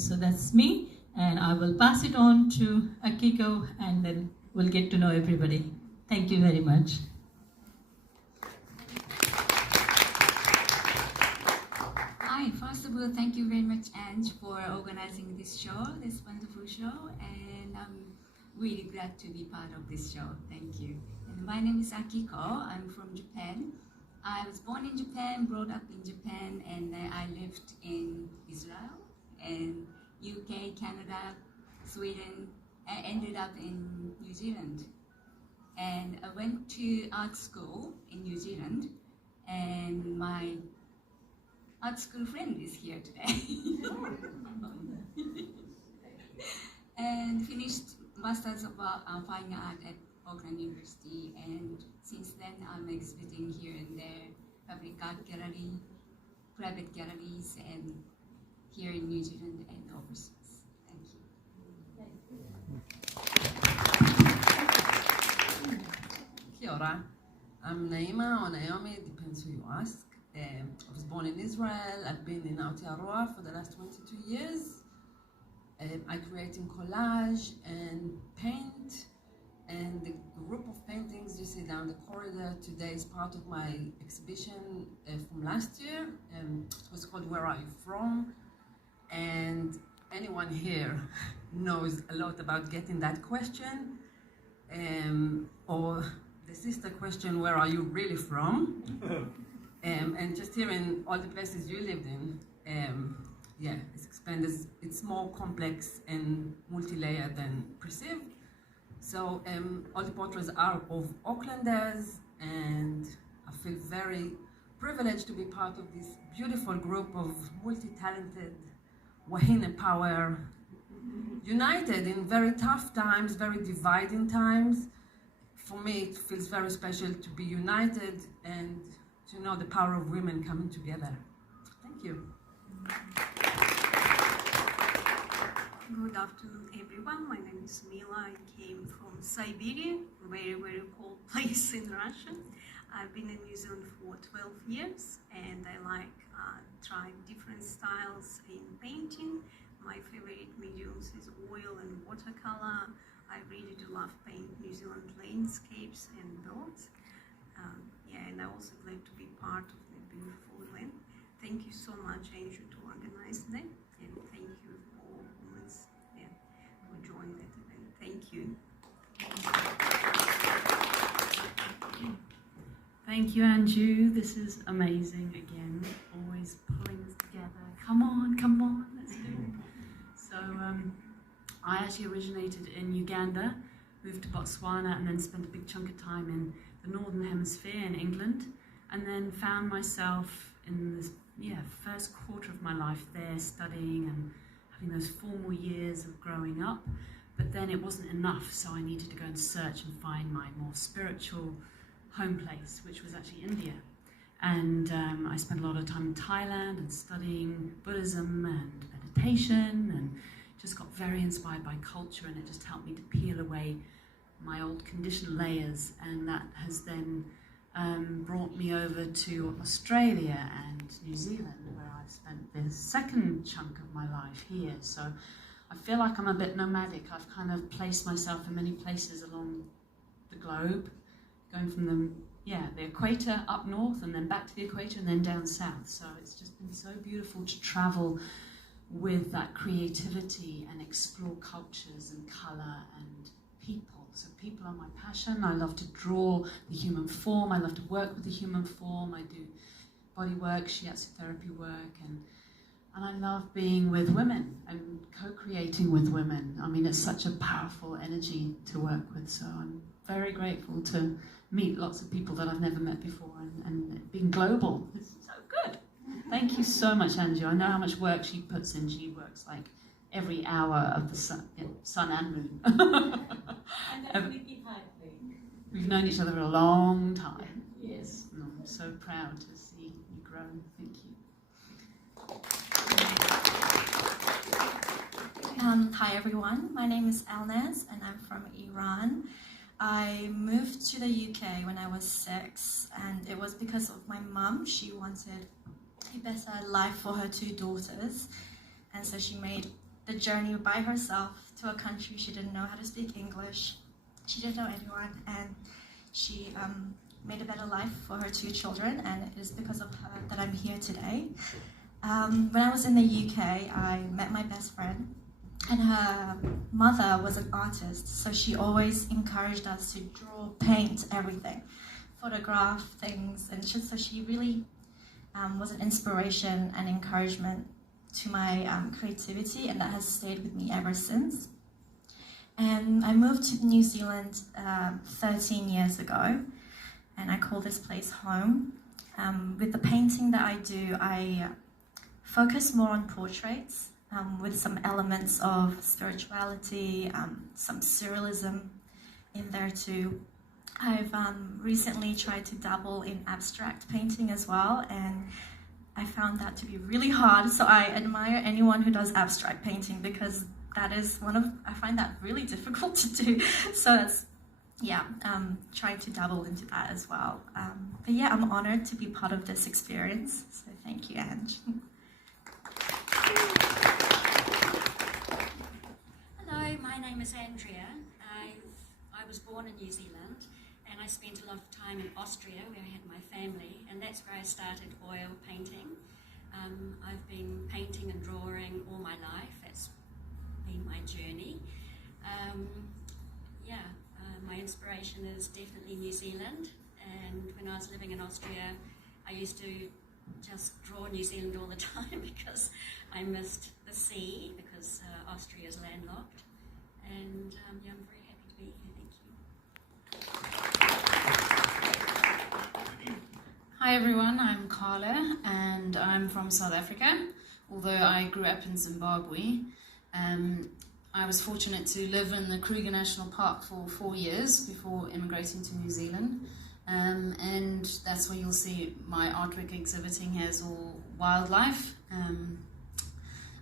So that's me, and I will pass it on to Akiko, and then we'll get to know everybody. Thank you very much. Hi, first of all, thank you very much, Ange, for organizing this show, this wonderful show, and I'm really glad to be part of this show. Thank you. And my name is Akiko. I'm from Japan. I was born in Japan, brought up in Japan, and I lived in Israel and UK, Canada, Sweden. I ended up in New Zealand. And I went to art school in New Zealand, and my art school friend is here today. And finished Masters of Fine Art at Auckland University, and since then I'm exhibiting here and there, public art gallery, private galleries, and here in New Zealand and overseas. Thank you. Kia ora. I'm Naima or Naomi, it depends who you ask. I was born in Israel. I've been in Aotearoa for the last 22 years. I create in collage and paint, and the group of paintings you see down the corridor today is part of my exhibition from last year. It was called Where Are You From? And anyone here knows a lot about getting that question, or the sister question, where are you really from? And just hearing all the places you lived in, yeah, it's expanded. It's more complex and multi-layered than perceived. So all the portraits are of Aucklanders, and I feel very privileged to be part of this beautiful group of multi-talented Wahine power, united in very tough times, very dividing times. For me, it feels very special to be united and to know the power of women coming together. Thank you. Good afternoon, everyone. My name is Mila. I came from Siberia, very, very cold place in Russia. I've been in New Zealand for 12 years, and I like trying different styles in painting. My favorite mediums is oil and watercolor. I really do love paint New Zealand landscapes and birds. Yeah, and I'm also glad to be part of the beautiful event. Thank you so much, Angel, to organize that, and thank you for women who joined that event. Thank you. Thank you, Anju. This is amazing again. Always pulling us together. Come on, let's do it. So I actually originated in Uganda, moved to Botswana, and then spent a big chunk of time in the Northern Hemisphere in England, and then found myself in this first quarter of my life there studying and having those formal years of growing up. But then it wasn't enough, so I needed to go and search and find my more spiritual home place, which was actually India. And I spent a lot of time in Thailand and studying Buddhism and meditation, and just got very inspired by culture, and it just helped me to peel away my old conditioned layers, and that has then brought me over to Australia and New Zealand, where I've spent the second chunk of my life here. So I feel like I'm a bit nomadic. I've kind of placed myself in many places along the globe, going from the equator up north, and then back to the equator, and then down south. So it's just been so beautiful to travel with that creativity and explore cultures and colour and people. So people are my passion. I love to draw the human form. I love to work with the human form. I do body work, shiatsu therapy work, and I love being with women and co-creating with women. I mean, it's such a powerful energy to work with. So I'm very grateful to meet lots of people that I've never met before, and being global. It's so good. Thank you so much, Anju. I know how much work she puts in. She works like every hour of the sun and moon. And that's Nicky. We've known each other for a long time. Yes. No, I'm so proud to see you grow. Thank you. Hi everyone, my name is Elnaz and I'm from Iran. I moved to the UK when I was 6, and it was because of my mum. She wanted a better life for her 2 daughters, and so she made the journey by herself to a country she didn't know how to speak English. She didn't know anyone, and she made a better life for her 2 children, and it is because of her that I'm here today. When I was in the UK, I met my best friend, and her mother was an artist, so she always encouraged us to draw, paint, everything, photograph things, and so she really was an inspiration and encouragement to my creativity, and that has stayed with me ever since. And I moved to New Zealand 13 years ago, and I call this place home. With the painting that I do, I focus more on portraits with some elements of spirituality, some surrealism in there too. I've recently tried to dabble in abstract painting as well, and I found that to be really hard, so I admire anyone who does abstract painting, because that is I find that really difficult to do. So that's, yeah, trying to dabble into that as well. But yeah, I'm honored to be part of this experience, so thank you, Ange. Hello, my name is Andrea. I was born in New Zealand, and I spent a lot of time in Austria where I had my family, and that's where I started oil painting. I've been painting and drawing all my life. That's been my journey. My inspiration is definitely New Zealand, and when I was living in Austria, I used to just draw New Zealand all the time because I missed the sea, because Austria is landlocked, and I'm very happy to be here. Thank you. Hi everyone, I'm Carla and I'm from South Africa, although I grew up in Zimbabwe. I was fortunate to live in the Kruger National Park for 4 years before immigrating to New Zealand, and that's where you'll see my artwork exhibiting has all wildlife.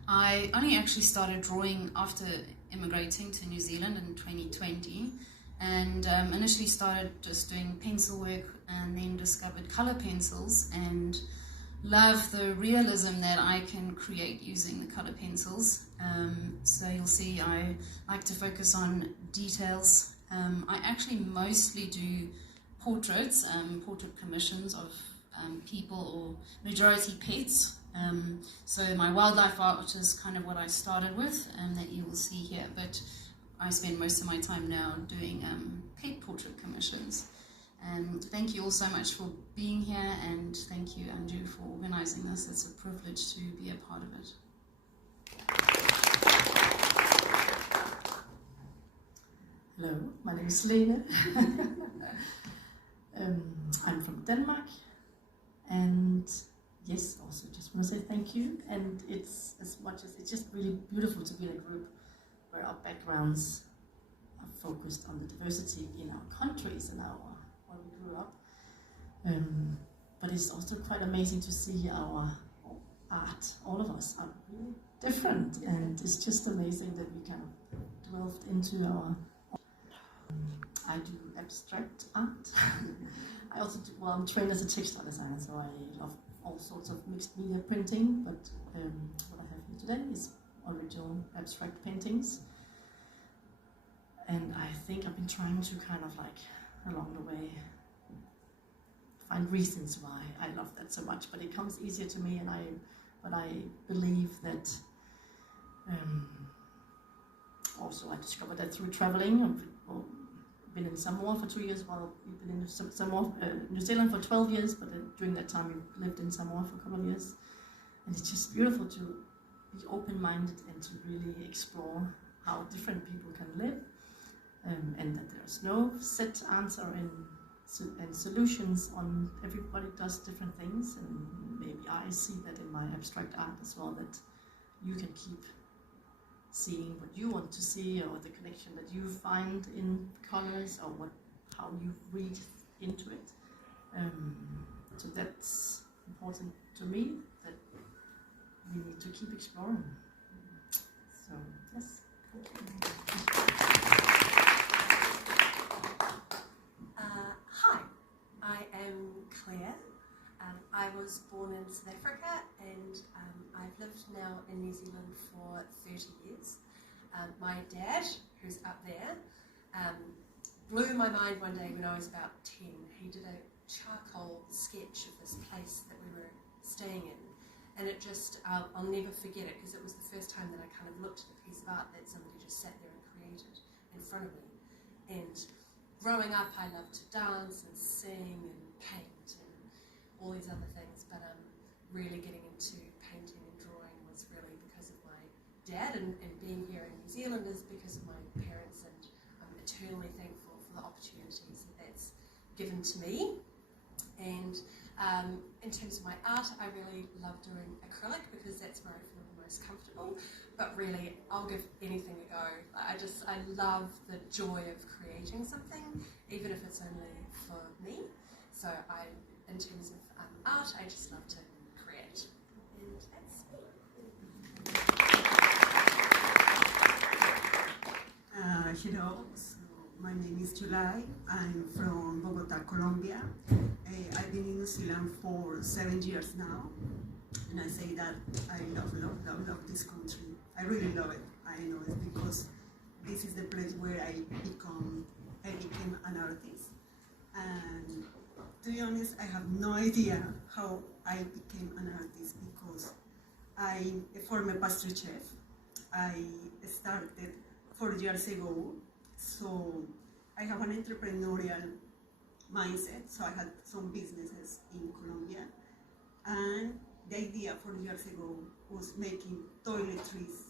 I only actually started drawing after immigrating to New Zealand in 2020, and initially started just doing pencil work, and then discovered color pencils and love the realism that I can create using the color pencils. So you'll see I like to focus on details. I actually mostly do portraits, portrait commissions of people, or majority pets. So my wildlife art is kind of what I started with, and that you will see here, but I spend most of my time now doing pet portrait commissions. And thank you all so much for being here, and thank you, Andrew, for organising this. It's a privilege to be a part of it. Hello, my name is Lene. I'm from Denmark, and yes, also just want to say thank you. And it's just really beautiful to be in a group where our backgrounds are focused on the diversity in our countries and our where we grew up. But it's also quite amazing to see our art. All of us are really different, and it's just amazing that we kind of delved into our. I do abstract art. I also do, well, I'm trained as a textile designer, so I love all sorts of mixed media printing, but what I have here today is original abstract paintings. And I think I've been trying to kind of like, along the way, find reasons why I love that so much, but it comes easier to me, and I believe that also I discovered that through traveling. I've been in Samoa for 2 years, while we've been in Samoa, New Zealand for 12 years, but during that time we lived in Samoa for a couple of years. And it's just beautiful to be open-minded and to really explore how different people can live, and that there's no set answer and solutions on. Everybody does different things, and maybe I see that in my abstract art as well, that you can keep seeing what you want to see, or the connection that you find in colors, or how you read into it. So that's important to me, that we need to keep exploring. So yes. Hi, I am Claire. I was born in South Africa, and I've lived now in New Zealand for 30 years. My dad, who's up there, blew my mind one day when I was about 10. He did a charcoal sketch of this place that we were staying in, and it just, I'll never forget it because it was the first time that I kind of looked at a piece of art that somebody just sat there and created in front of me. And growing up, I loved to dance and sing and paint and all these other things, but really getting into painting and drawing was really because of my dad, and being here in New Zealand is because of my parents, and I'm eternally thankful for the opportunities that's given to me. And in terms of my art, I really love doing acrylic because that's where I feel the most comfortable, but really I'll give anything a go. I love the joy of creating something, even if it's only for me. So in terms of art, I just love to create. And that's me. Hello, so my name is July. I'm from Bogota, Colombia. I've been in New Zealand for 7 years now, and I say that I love this country. I really love it. I know it's because this is the place where I became an artist. And to be honest, I have no idea how I became an artist because I'm a former pastry chef. I started 4 years ago, so I have an entrepreneurial mindset, so I had some businesses in Colombia, and the idea 4 years ago was making toiletries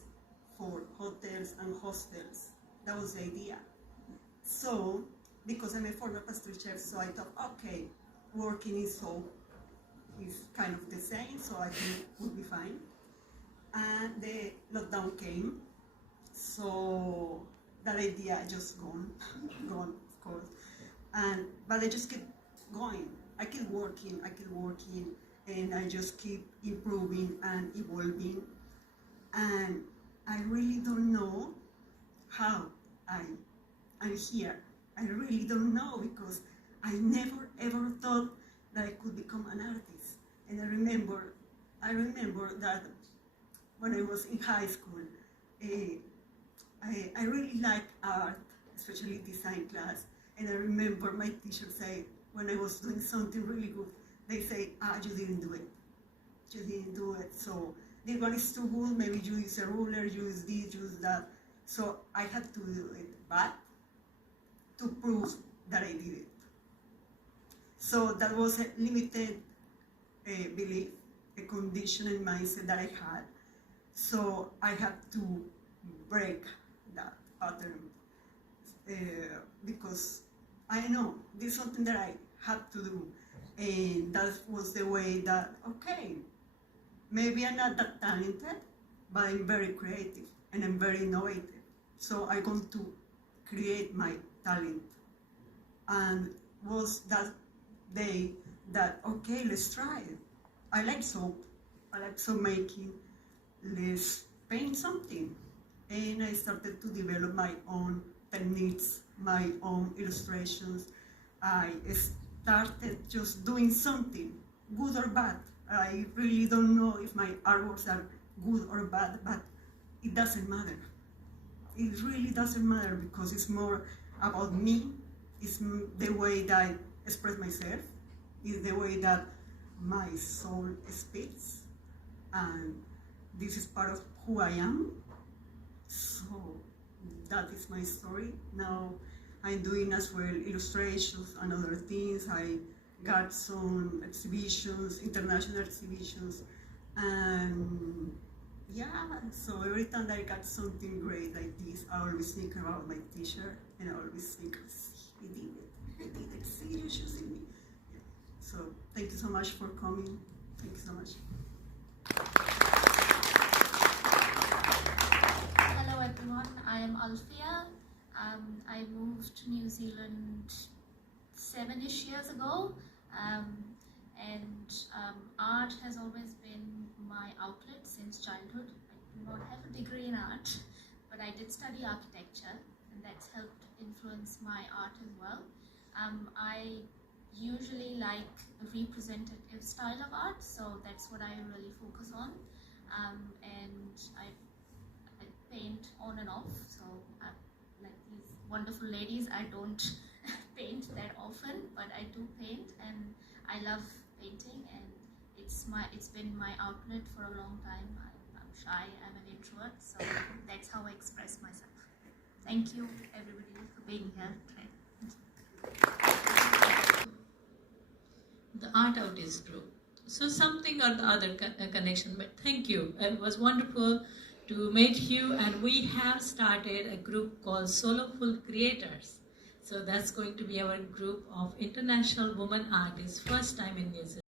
for hotels and hostels. That was the idea. So, because I'm a former pastry chef, so I thought, okay, working in soap is kind of the same, so I think it would be fine. And the lockdown came, so that idea just gone, of course. But I just keep going. I keep working, and I just keep improving and evolving. And I really don't know how I'm here. I really don't know because I never ever thought that I could become an artist. And I remember that when I was in high school, I really liked art, especially design class. And I remember my teacher say, when I was doing something really good, they say, you didn't do it. You didn't do it. So this one is too good, maybe you use a ruler, use this, use that. So I had to do it, but to prove that I did it. So that was a limited belief, a conditioned mindset that I had. So I had to break that pattern because I know this is something that I had to do, and that was the way that, okay, maybe I'm not that talented, but I'm very creative and I'm very innovative. So I'm going to create my talent. And was that day that, okay, let's try it. I like soap making, let's paint something. And I started to develop my own techniques, my own illustrations. I started just doing something, good or bad. I really don't know if my artworks are good or bad, but it doesn't matter. It really doesn't matter because it's more about me. It's the way that I express myself. It's the way that my soul speaks. And this is part of who I am. So that is my story. Now I'm doing as well illustrations and other things. I got some exhibitions, international exhibitions, and yeah, so every time I got something great like this, I always think about my teacher, and I always think, see, he did it, see, you should see me. Yeah. So thank you so much for coming. Thank you so much. Hello everyone, I am Alfia. I moved to New Zealand 7-ish years ago, and art has always been my outlet since childhood. I do not have a degree in art, but I did study architecture, and that's helped influence my art as well. I usually like a representative style of art, so that's what I really focus on. and I paint on and off. So like these wonderful ladies, I don't paint that often, but I do paint, and I love painting, and it's been my outlet for a long time. I'm shy, I'm an introvert, so that's how I express myself. Thank you everybody for being here today. The Art Outings group. So something or the other connection, but thank you. It was wonderful to meet you, and we have started a group called Soulful Creators. So that's going to be our group of international women artists, first time in New Zealand.